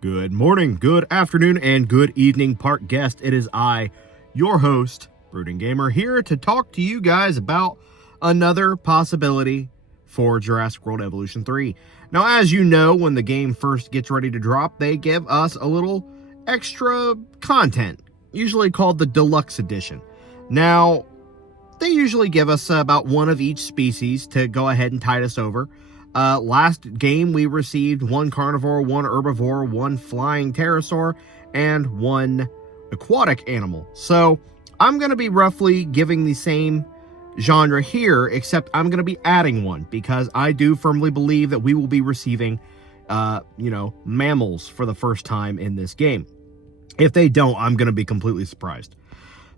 Good morning, good afternoon, and good evening, park guest. It is I, your host, Brooding Gamer, here to talk to you guys about another possibility for Jurassic World Evolution 3. Now, as you know, when the game first gets ready to drop, they give us a little extra content, usually called the Deluxe Edition. Now, they usually give us about one of each species to go ahead and tide us over. Last game, we received one carnivore, one herbivore, one flying pterosaur, and one aquatic animal. So I'm going to be roughly giving the same genre here, except I'm going to be adding one because I do firmly believe that we will be receiving, mammals for the first time in this game. If they don't, I'm going to be completely surprised.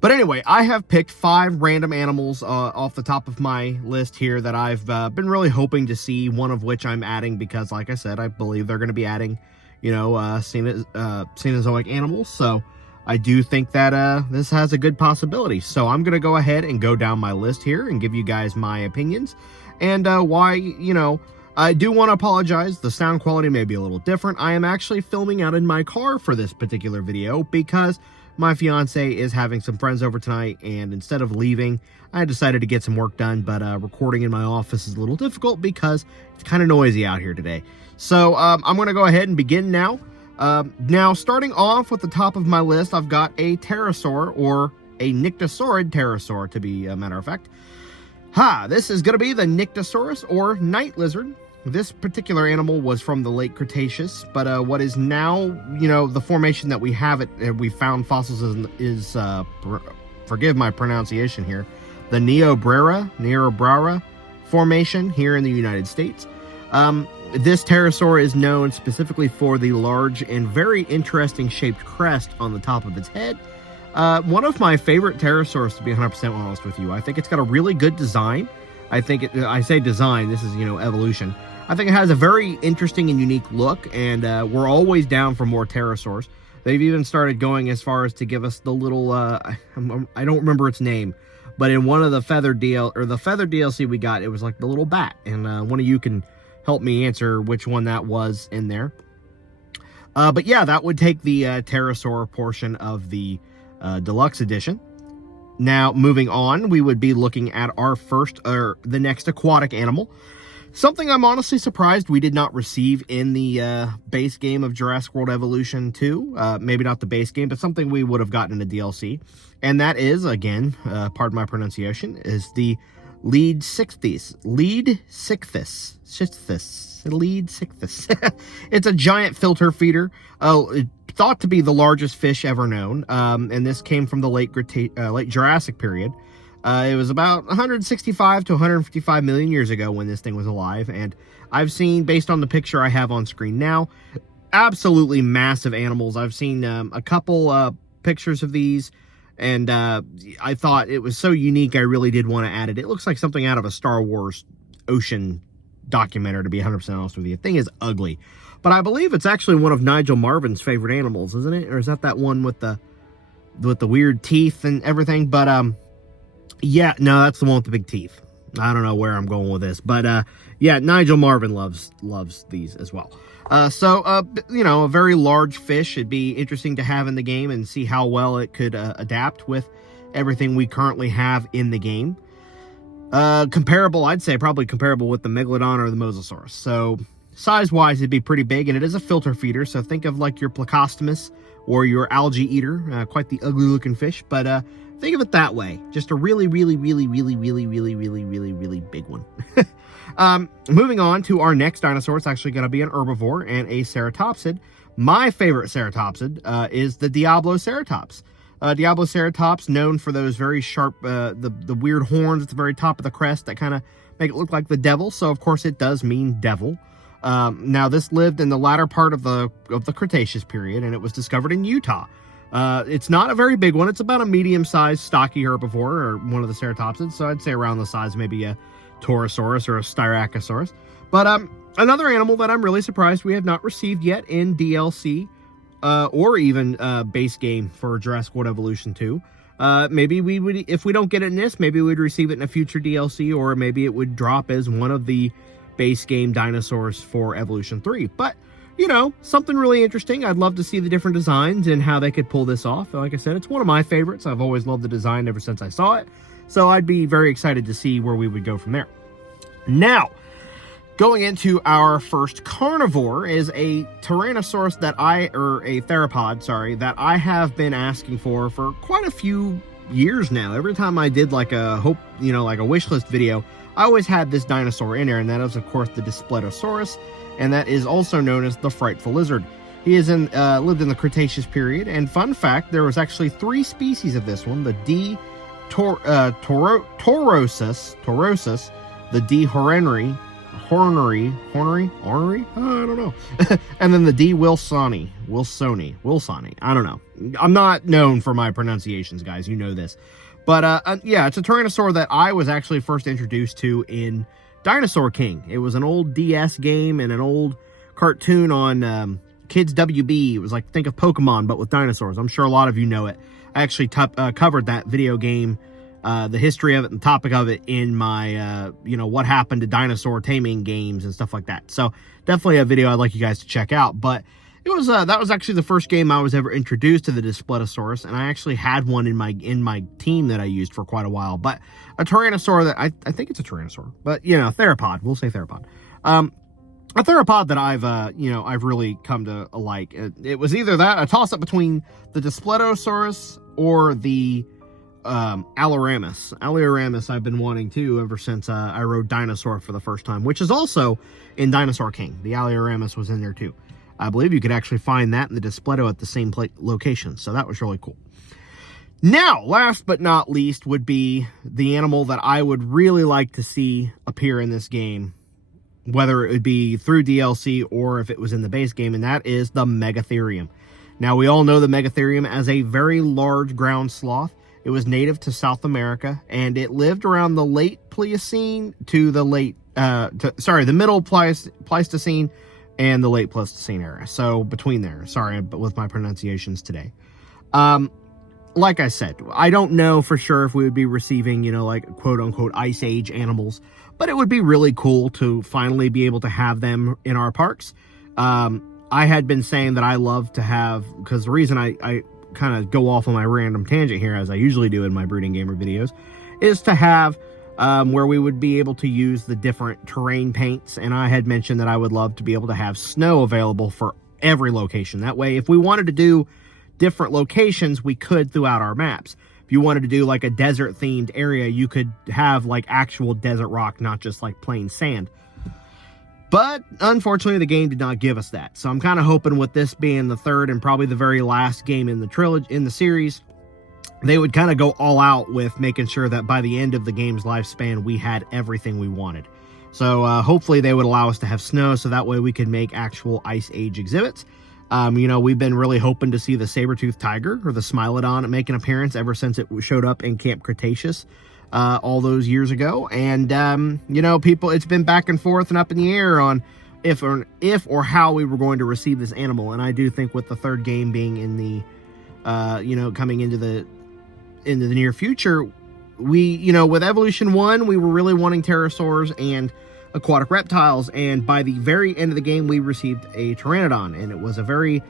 But anyway, I have picked 5 random animals off the top of my list here that I've been really hoping to see, one of which I'm adding because, like I said, I believe they're going to be adding, Cenozoic animals. So I do think that this has a good possibility. So I'm going to go ahead and go down my list here and give you guys my opinions and why, I do want to apologize. The sound quality may be a little different. I am actually filming out in my car for this particular video because my fiance is having some friends over tonight, and instead of leaving, I decided to get some work done, but recording in my office is a little difficult because it's kind of noisy out here today. So I'm going to go ahead and begin now. Now, starting off with the top of my list, I've got a pterosaur, or a nyctosaurid pterosaur, to be a matter of fact. This is going to be the Nyctosaurus, or night lizard. This particular animal was from the late Cretaceous, but what is now, the formation that we have we found fossils is forgive my pronunciation here, the Niobrara formation here in the United States. This pterosaur is known specifically for the large and very interesting shaped crest on the top of its head. One of my favorite pterosaurs, to be 100% honest with you. I think it's got a really good design. I say design, this is, evolution. I think it has a very interesting and unique look, and we're always down for more pterosaurs. They've even started going as far as to give us the little, I don't remember its name, but in one of the feathered DLC we got, it was like the little bat, and one of you can help me answer which one that was in there. But yeah, that would take the pterosaur portion of the Deluxe Edition. Now, moving on, we would be looking at the next aquatic animal. Something I'm honestly surprised we did not receive in the base game of Jurassic World Evolution 2. Maybe not the base game, but something we would have gotten in the DLC. And that is, again, pardon my pronunciation, is the Leedsichthys. Leedsichthys. It's a giant filter feeder. Thought to be the largest fish ever known. And this came from the late Jurassic period. It was about 165 to 155 million years ago when this thing was alive, and I've seen, based on the picture I have on screen now, absolutely massive animals. I've seen a couple pictures of these, and I thought it was so unique I really did want to add it. It looks like something out of a Star Wars ocean documentary, to be 100% honest with you. The thing is ugly, but I believe it's actually one of Nigel Marven's favorite animals, isn't it? Or is that one with the weird teeth and everything? But yeah, no, that's the one with the big teeth. I don't know where I'm going with this, but yeah, Nigel Marven loves these as well. So a very large fish. It'd be interesting to have in the game and see how well it could adapt with everything we currently have in the game. I'd say probably comparable with the Megalodon or the Mosasaurus. So size-wise, it'd be pretty big, and it is a filter feeder. So think of like your Plecostomus or your algae eater. Quite the ugly-looking fish, but think of it that way. Just a really, really, really, really, really, really, really, really, really big one. Moving on to our next dinosaur. It's actually going to be an herbivore and a ceratopsid. My favorite ceratopsid is the Diabloceratops. Diabloceratops, known for those very sharp, the weird horns at the very top of the crest that kind of make it look like the devil. So, of course, it does mean devil. Now, this lived in the latter part of the Cretaceous period, and it was discovered in Utah. It's not a very big one. It's about a medium-sized, stocky herbivore, or one of the ceratopsids. So I'd say around the size, maybe a Torosaurus or a Styracosaurus. But another animal that I'm really surprised we have not received yet in DLC, or even base game for Jurassic World Evolution 2. Maybe we would, if we don't get it in this, maybe we'd receive it in a future DLC, or maybe it would drop as one of the base game dinosaurs for Evolution 3. But you know, something really interesting. I'd love to see the different designs and how they could pull this off. Like I said, it's one of my favorites. I've always loved the design ever since I saw it. So I'd be very excited to see where we would go from there. Now, going into our first carnivore is a Tyrannosaurus a theropod, sorry, that I have been asking for quite a few years now. Every time I did like a wish list video, I always had this dinosaur in there, and that is, of course, the Daspletosaurus, and that is also known as the frightful lizard. He is lived in the Cretaceous period, and fun fact, there was actually 3 species of this one: the D. taurosus, the D. horneri, I don't know, and then the D. wilsoni, I don't know. I'm not known for my pronunciations, guys, you know this. But yeah, it's a Tyrannosaur that I was actually first introduced to in Dinosaur King. It was an old DS game and an old cartoon on Kids WB. It was like, think of Pokemon, but with dinosaurs. I'm sure a lot of you know it. I actually covered that video game, the history of it and the topic of it in my, what happened to dinosaur taming games and stuff like that. So definitely a video I'd like you guys to check out. But it was that was actually the first game I was ever introduced to the Daspletosaurus, and I actually had one in my team that I used for quite a while. But a Tyrannosaur that I think it's a Tyrannosaur, but theropod. We'll say theropod. A theropod that I've really come to like. It was either that, a toss up between the Daspletosaurus or the Alloramus. Alloramus I've been wanting to ever since I rode Dinosaur for the first time, which is also in Dinosaur King. The Alloramus was in there too. I believe you could actually find that in the Daspleto at the same location, so that was really cool. Now, last but not least would be the animal that I would really like to see appear in this game, whether it would be through DLC or if it was in the base game, and that is the Megatherium. Now, we all know the Megatherium as a very large ground sloth. It was native to South America, and it lived around the late Pliocene to the the middle Pleistocene and the late Pleistocene era. So between there, sorry, but with my pronunciations today. Like I said, I don't know for sure if we would be receiving, like quote unquote Ice Age animals, but it would be really cool to finally be able to have them in our parks. I had been saying that I love to have, because the reason I kind of go off on my random tangent here, as I usually do in my Brooding Gamer videos, is to have where we would be able to use the different terrain paints. And I had mentioned that I would love to be able to have snow available for every location. That way, if we wanted to do different locations, we could throughout our maps. If you wanted to do like a desert themed area, you could have like actual desert rock, not just like plain sand. But unfortunately, the game did not give us that. So I'm kind of hoping with this being the third and probably the very last game in the trilogy, in the series, they would kind of go all out with making sure that by the end of the game's lifespan, we had everything we wanted. So hopefully they would allow us to have snow, so that way we could make actual Ice Age exhibits. We've been really hoping to see the saber-toothed tiger or the Smilodon make an appearance ever since it showed up in Camp Cretaceous all those years ago. And, people, it's been back and forth and up in the air on if or how we were going to receive this animal. And I do think with the third game being in the, coming into the near future, with Evolution 1, we were really wanting pterosaurs and aquatic reptiles, and by the very end of the game, we received a pteranodon, and it was a very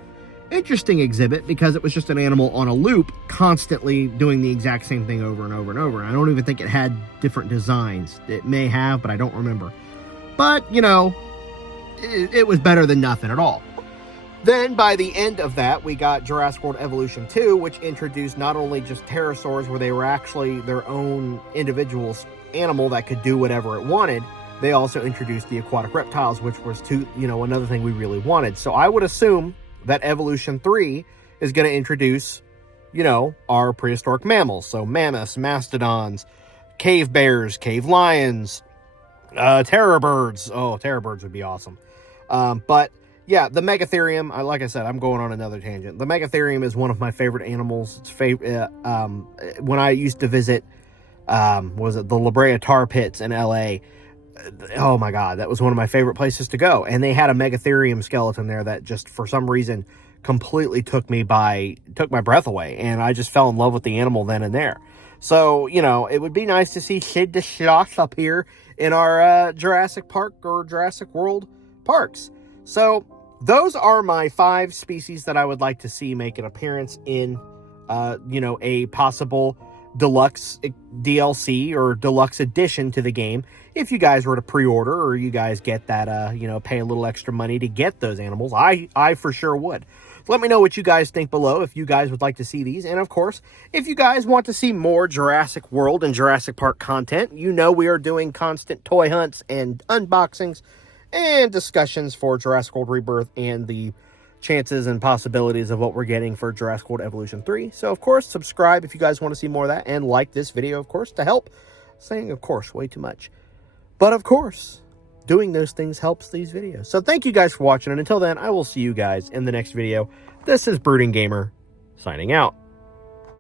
interesting exhibit because it was just an animal on a loop, constantly doing the exact same thing over and over and over. And I don't even think it had different designs. It may have, but I don't remember. But, it was better than nothing at all. Then, by the end of that, we got Jurassic World Evolution 2, which introduced not only just pterosaurs, where they were actually their own individual animal that could do whatever it wanted. They also introduced the aquatic reptiles, which was another thing we really wanted. So I would assume that Evolution 3 is going to introduce, our prehistoric mammals. So mammoths, mastodons, cave bears, cave lions, terror birds. Oh, terror birds would be awesome. But yeah, the Megatherium, like I said, I'm going on another tangent. The Megatherium is one of my favorite animals. It's when I used to visit, the La Brea Tar Pits in LA, oh my God, that was one of my favorite places to go. And they had a Megatherium skeleton there that just, for some reason, completely took my breath away. And I just fell in love with the animal then and there. So, it would be nice to see Sid the Sloth up here in our Jurassic Park or Jurassic World parks. So those are my 5 species that I would like to see make an appearance in, you know, a possible deluxe DLC or deluxe edition to the game. If you guys were to pre-order, or you guys get that, you know, pay a little extra money to get those animals, I for sure would. So let me know what you guys think below, if you guys would like to see these. And of course, if you guys want to see more Jurassic World and Jurassic Park content, you know we are doing constant toy hunts and unboxings and discussions for Jurassic World Rebirth and the chances and possibilities of what we're getting for Jurassic World Evolution 3. So, of course, subscribe if you guys want to see more of that, and like this video, of course, to help. Saying, of course, way too much. But, of course, doing those things helps these videos. So, thank you guys for watching, and until then, I will see you guys in the next video. This is Brooding Gamer, signing out.